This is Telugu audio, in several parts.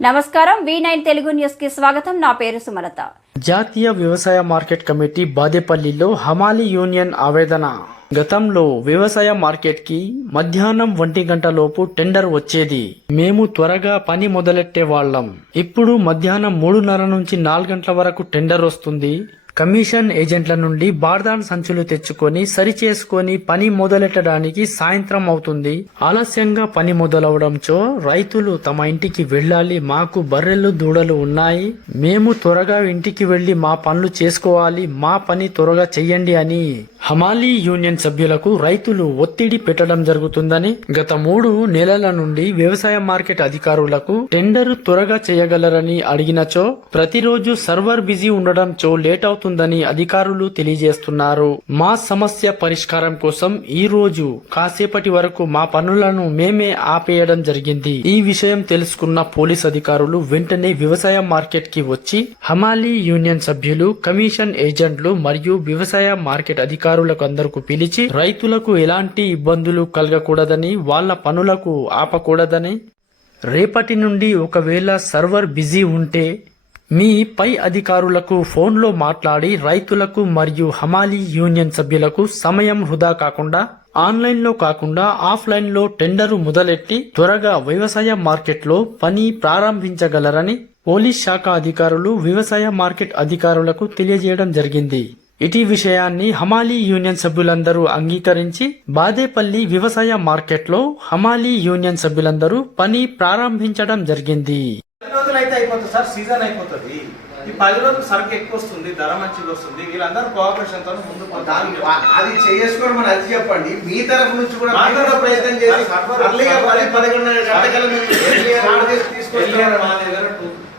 నమస్కారం వి నైన్ తెలుగు న్యూస్కి స్వాగతం. నా పేరు సుమలత. జాతీయ వ్యవసాయ మార్కెట్ కమిటీ బాదేపల్లిలో హమాలి యూనియన్ ఆవేదన. గతంలో వ్యవసాయ మార్కెట్కి మధ్యాహ్నం ఒంటి గంట లోపు టెండర్ వచ్చేది. మేము త్వరగా పని మొదలెట్టే వాళ్ళం ఇప్పుడు మధ్యాహ్నం మూడున్నర నుంచి నాలుగు గంటల వరకు టెండర్ వస్తుంది. కమిషన్ ఏజెంట్ల నుండి బార్దాన్ సంచులు తెచ్చుకొని సరి చేసుకొని పని మొదలెట్టడానికి సాయంత్రం అవుతుంది. ఆలస్యంగా పని మొదలవడంతో రైతులు తమ ఇంటికి వెళ్ళాలి మాకు బర్రెలు దూడలు ఉన్నాయి. మేము త్వరగా ఇంటికి వెళ్ళి మా పనులు చేసుకోవాలి మా పని త్వరగా చెయ్యండి అని హమాలీ యూనియన్ సభ్యులకు రైతులు ఒత్తిడి పెట్టడం జరుగుతుందని గత మూడు నెలల నుండి వ్యవసాయ మార్కెట్ అధికారులకు టెండర్ త్వరగా చేయగలరని అడిగినచో ప్రతిరోజు సర్వర్ బిజీ ఉండడంతో లేట్ అవుతుంది అవుతుందని అధికారులు తెలియజేస్తున్నారు. మా సమస్య పరిష్కారం కోసం ఈ రోజు కాసేపటి వరకు మా పనులను మేమే ఆపేయడం జరిగింది. ఈ విషయం తెలుసుకున్న పోలీస్ అధికారులు వెంటనే వ్యవసాయ మార్కెట్కి వచ్చి హమాలీ యూనియన్ సభ్యులు కమిషన్ ఏజెంట్లు మరియు వ్యవసాయ మార్కెట్ అధికారులకు అందరకు పిలిచి రైతులకు ఎలాంటి ఇబ్బందులు కలగకూడదని వాళ్ళ పనులకు ఆపకూడదని రేపటి నుండి ఒకవేళ సర్వర్ బిజీ ఉంటే మీ పై అధికారులకు ఫోన్లో మాట్లాడి రైతులకు మరియు హమాలీ యూనియన్ సభ్యులకు సమయం వృధా కాకుండా ఆన్లైన్లో కాకుండా ఆఫ్లైన్లో టెండరు మొదలెట్టి త్వరగా వ్యవసాయ మార్కెట్లో పని ప్రారంభించగలరని పోలీస్ శాఖ అధికారులు వ్యవసాయ మార్కెట్ అధికారులకు తెలియజేయడం జరిగింది. ఇటీ విషయాన్ని హమాలీ యూనియన్ సభ్యులందరూ అంగీకరించి బాదేపల్లి వ్యవసాయ మార్కెట్లో హమాలీ యూనియన్ సభ్యులందరూ పని ప్రారంభించడం జరిగింది. అయితే అయిపోతుంది సార్ సీజన్ అయిపోతుంది. ఈ పది రోజులు సరుకు ఎక్కువ వస్తుంది ధర మంచిగా వస్తుంది వీళ్ళందరూ కోఆపరేషన్తో ముందు అది చేసుకోవడం మనం అది చెప్పండి. మీ తరఫు నుంచి కూడా ప్రయత్నం చేసి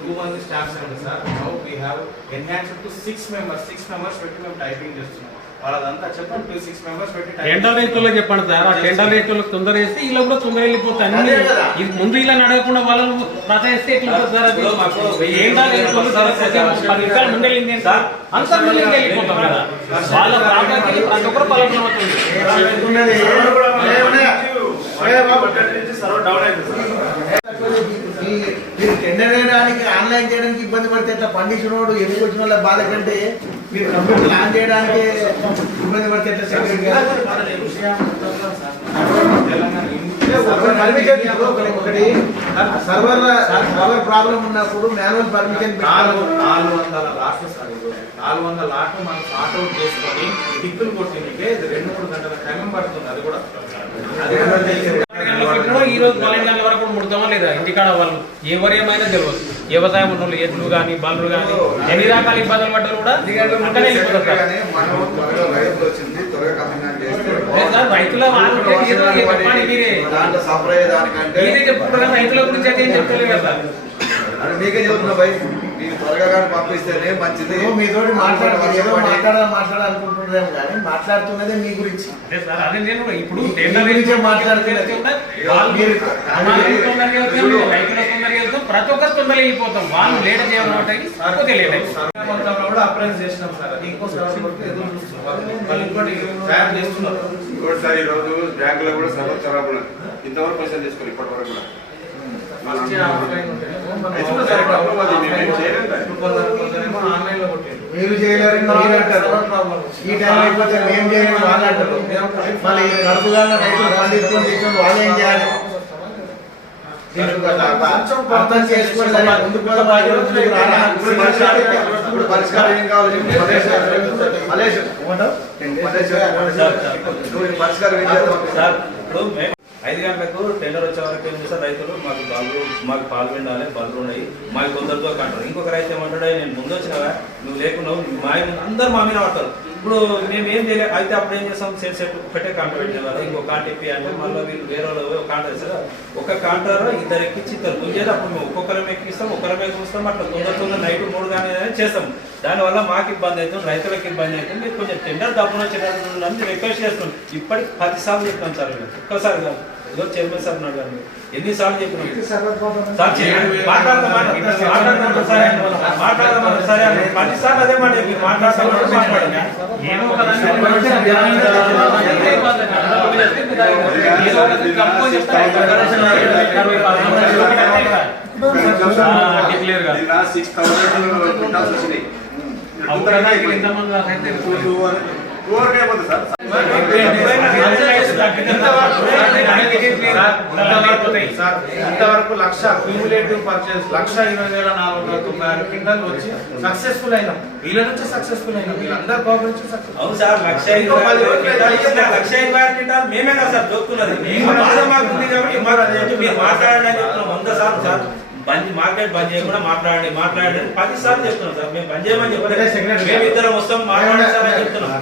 టూ మంది స్టాఫ్స్ ఉంది sir. Now we have enhanced to six members six members పెట్టి మేము టైపింగ్ చేస్తున్నాం. టెండర్ రైతులకు చెప్పండి సార్ ఆ టెండర్ రైతులకు తొందర వేస్తే ఇలా కూడా తొందర వెళ్ళిపోతాయి. ఇది ముందు ఇలా నడవకుండా వాళ్ళను ప్రచారిస్తే ఎట్లా సార్ అది టెండర్ పది ముందు వెళ్ళింది సార్ అంత ముందు వెళ్ళిపోతాం కదా వాళ్ళ ప్రాంతానికి ప్రతి ఒక్కరు మీరు వేయడానికి ఆన్లైన్ చేయడానికి ఇబ్బంది పడితే ఇట్లా పండించినోడు ఎందుకు వచ్చిన వాళ్ళ బాధ కంటే మీరు కంప్యూటర్ ఆన్ చేయడానికి ఇబ్బంది పడితే ఎట్లా సెక్యూరిటీ సర్వర్ పర్మిషన్ ఇప్పుడు ఒకటి- ఒకటి సర్వర్ సర్వర్ ప్రాబ్లం ఉన్నప్పుడు మాన్యువల్ పర్మిషన్ నాలుగు నాలుగు వందల లాట్లు సార్ నాలుగు వందల లాట్లు మనం సార్ట్ అవుట్ చేసుకొని టిక్కులు కొట్టిందికే రెండు మూడు గంటల టైం పడుతుంది అది కూడా ఈ రోజు పన్నెండు గంటల వరకు ముడతామా లేదా? ఇంటికాడ వాళ్ళు ఎవరు తెలియదు వ్యవసాయం ఉన్న వాళ్ళు ఎడ్లు కానీ బళ్ళు కానీ ఎన్ని రకాల ఇబ్బందులు పడ్డారు కూడా అక్కడే రైతుల మీరే. చెప్పుకుంటారు రైతుల గురించి అయితే ఏం చెప్తలేదు కదా మీకే మీరు త్వరగా కానీ పంపిస్తేనే మంచిది. మాట్లాడాలనుకుంటున్నాం మాట్లాడుతున్నదే మీ గురించి. అదే నేను ఇప్పుడు ప్రతి ఒక్కరు తొందరగా వెళ్ళిపోతాం. వాళ్ళు లేట్ చేయడం కొద్దిగా లేట్ అయిపోతుంది మొత్తంలో కూడా చేసినాం సార్. అది ఇంకో సర్వర్ కొడితే ఎదురు చూస్తున్నారు వాళ్ళు ఇంకోటి తయారు చేస్తున్నారు. ఇంకోటి సార్ ఈ రోజు బ్యాంకులో కూడా ఇంతవరకు పైసలు తీసుకోవాలి ఇప్పటి వరకు కూడా. మీరు చేయలేరు ఈ టైం అయిపోతే మేము చేయలేము వాళ్ళు అంటారు మళ్ళీ ఈ కడుపుగా రైతులు పండించుకొని తీసుకొని వాళ్ళు ఏం చేయాలి అర్థం చేసుకొని దాన్ని ముందుకు ఇప్పుడు పరిష్కారం ఏం కావాలి మలేష్ మలేష్ పరిష్కారం ఏం చేద్దాం ఐదు గంటలకు టెండర్ వచ్చే వరకు ఏం చేస్తారు రైతులు మాకు బల్లు మాకు పాలు పిండాలి బల్లు ఉన్నాయి. మాకు కొందరితో కంటారు. ఇంకొక రైతు ఏమంటాడు నేను ముందు వచ్చినవా నువ్వు లేకున్నావు మా అందరు మా మీద పడతారు. ఇప్పుడు మేము ఏం చేయలేదు అయితే అప్పుడు ఏం చేస్తాం? సేల్ సెట్ ఒకటే కాంటర్ పెట్టేవారు ఇంకో కాంట ఇప్పి అంటే మళ్ళీ వీళ్ళు వేరే వాళ్ళు ఒక కాంటర్ వేస్తారు ఒక కాంటర్ ఇద్దరు ఎక్కించి ఇద్దరు ముంచేది అప్పుడు మేము ఒక్కొక్కరం ఎక్కిస్తాం ఒక్కరం చూస్తాం అట్లా తొందర తొందర నైట్ మూడు కానీ చేస్తాం. దానివల్ల మాకు ఇబ్బంది అవుతుంది రైతులకు ఇబ్బంది అవుతుంది. మీరు కొంచెం టెండర్ డబ్బున వచ్చేటట్టు రిక్వెస్ట్ చేస్తున్నాం. ఇప్పటికి పదిసార్లు చెప్తాం సార్ ఒక్కసారి కాదు. ఇదో చైర్మన్ సార్ ఉన్నాడు కానీ ఎన్నిసార్లు చెప్పినాం సార్ చేయండి. మాట్లాడదాం మాట్లాడదాం. మాట్లాడదాం సరే మాట్లాడదాం సరే అని పది సార్లు అదే మాట చెప్పి మాట్లాడదాం మాట్లాడండి ఏదో ఒక దాన్ని అయితే ఇబ్బంది లేదు. డబ్బులు చేస్తే మీరు ఏదో ఒక దాన్ని కలుపుకొని చెప్తారు. ఒకటే కదా. డిక్లేర్గా సిక్స్ థౌసండ్ సార్ ఇంతవరకు లక్ష క్యూములేటివ్ పర్చేస్ లక్ష ఇరవై వేల నాలుగు వందల తొంభై ఆరు క్వింటాలు వచ్చి సక్సెస్ఫుల్ అయినాం. వీళ్ళ నుంచి సక్సెస్ఫుల్ అయినాం. వీళ్ళందరూ అవును సార్ లక్ష ఇరవై ఆరు క్వింటాలు ఇచ్చిన అయితే లక్ష ఇరవై ఆరు క్వింటాలు మేమే కదా సార్ దొక్కున్నది మా బాధ మాకుంది కాబట్టి మాకు అది చెప్పి మీరు మాట్లాడండి అని చెప్తున్నాం వంద సార్లు సార్. బంద్ మార్కెట్ బంద్ చేయకుండా మాట్లాడండి మాట్లాడండి. పది సార్లు చెప్తున్నాం సార్. మేము బంద్ చేయమని చెప్పలేదు. మేము ఇద్దరం వస్తాం మాట్లాడండి సార్ అని చెప్తున్నాం.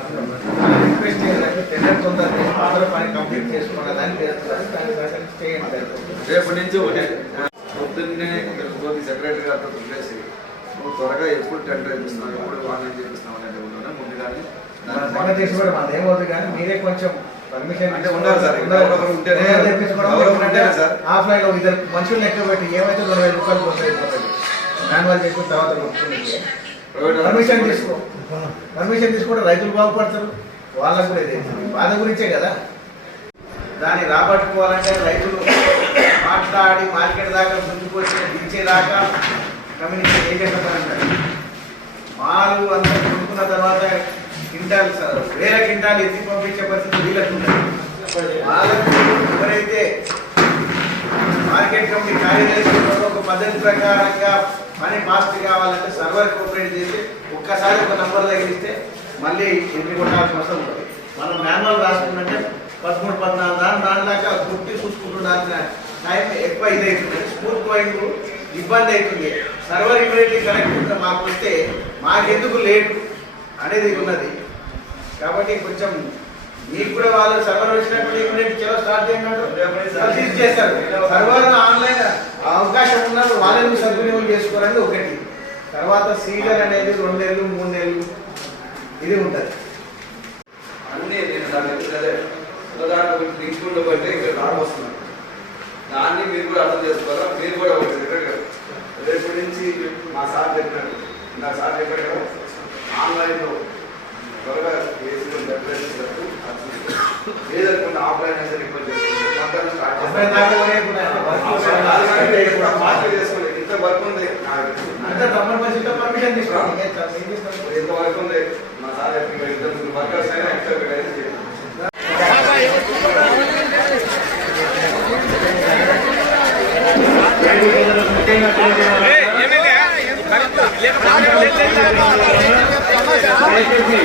రేపటి నుంచి పొద్దున్నే గోపి సెక్రటరీ గారితో చెప్పేసి నువ్వు త్వరగా ఎప్పుడు టెండర్ ఇస్తున్నావు ఎప్పుడు ఆన్లైన్ చేపిస్తున్నావు అనేది ముందుగానే మీరే కొంచెం అంటే ఉండాలి సార్. ఎవరొకరు ఉంటేనే- ఉంటేనే సార్. ఆఫ్లైన్ ఇద్దరు మనుషులు లెక్క పెట్టి ఏమైతే రెండు వేల రూపాయలు పోతాయి మాన్యువల్ చేసుకున్న తర్వాత పర్మిషన్ తీసుకో. పర్మిషన్ తీసుకుంటే రైతులు బాగుపడతారు. వాళ్ళకు కూడా ఇదే. బాధ గురించే కదా. దాన్ని రాబట్టుకోవాలంటే రైతులు మాట్లాడి మార్కెట్ దాకా ముందుకు వచ్చి దించేదాకా కమ్యూనికేట్ ఏం చేస్తారంటారు మాలు అంతా కొనుక్కున్న తర్వాత కింటాల్ సార్ వేల కింటాలు ఎత్తి పంపించే పరిస్థితి వీళ్ళకు వాళ్ళకు ఎవరైతే మార్కెట్ కమిటీ కార్యదర్శి ఒక పద్ధతి ప్రకారంగా పని ఫాస్ట్ కావాలంటే సర్వర్ కోఆపరేట్ చేసి ఒక్కసారి ఒక నంబర్ తగిలిస్తే మళ్ళీ ఎన్ని కొట్టాల్సిన అవసరం ఉంటుంది. మనం మాన్యువల్ రాసుకుంటే పదమూడు పద్నాలుగు దాని దానిలాగా గుర్తి చూసుకుంటున్నాల్సిన టైం ఎక్కువ ఇది అవుతుంది స్కూల్ పాయింట్ ఇబ్బంది అవుతుంది. సర్వర్ ఇమీడియట్లీ కనెక్ట్ మాకు వస్తే మాకెందుకు లేటు? అనేది ఉన్నది. కాబట్టి కొంచెం మీకు కూడా వాళ్ళు సర్వర్ వచ్చినప్పుడు ఇమీడియట్ చలో స్టార్ట్ చేయండి. చేస్తారు. సర్వర్ ఆన్లైన్ అవకాశం ఉన్నప్పుడు వాళ్ళని సద్వినియోగం చేసుకోవాలని ఒకటి. తర్వాత సీజన్ అనేది రెండేళ్ళు మూడేళ్ళు ఇది ఉంటుంది. అన్నీ నేను దాన్ని ఎప్పుడు అదే కొంచెం లింక్ బట్టి ఇక్కడ రావడం వస్తున్నాను దాన్ని మీరు కూడా అర్థం చేసుకోవాలా? మీరు కూడా ఒకటి రేపటి నుంచి మా సార్ చెప్పినట్టు. నా సార్ చెప్పాడు కదా. ఆన్లైన్లో త్వరగా వేసుకుని డెకరేషన్ చెప్తూ లేదనుకుంటే ఆఫ్లైన్ అయితే రిక్వెస్ట్ చేసుకుంటే మధ్యాహ్నం స్టార్ట్ చేస్తాం మార్కెట్ చేసుకోండి ఇంత వర్క్ ఉంది. చేస్తాం? చేస్తాం? ఇంత వర్క్ ఉంది. మా సార్ వర్కర్స్ అయినా ఎక్స్ట్రా పెట్టాలి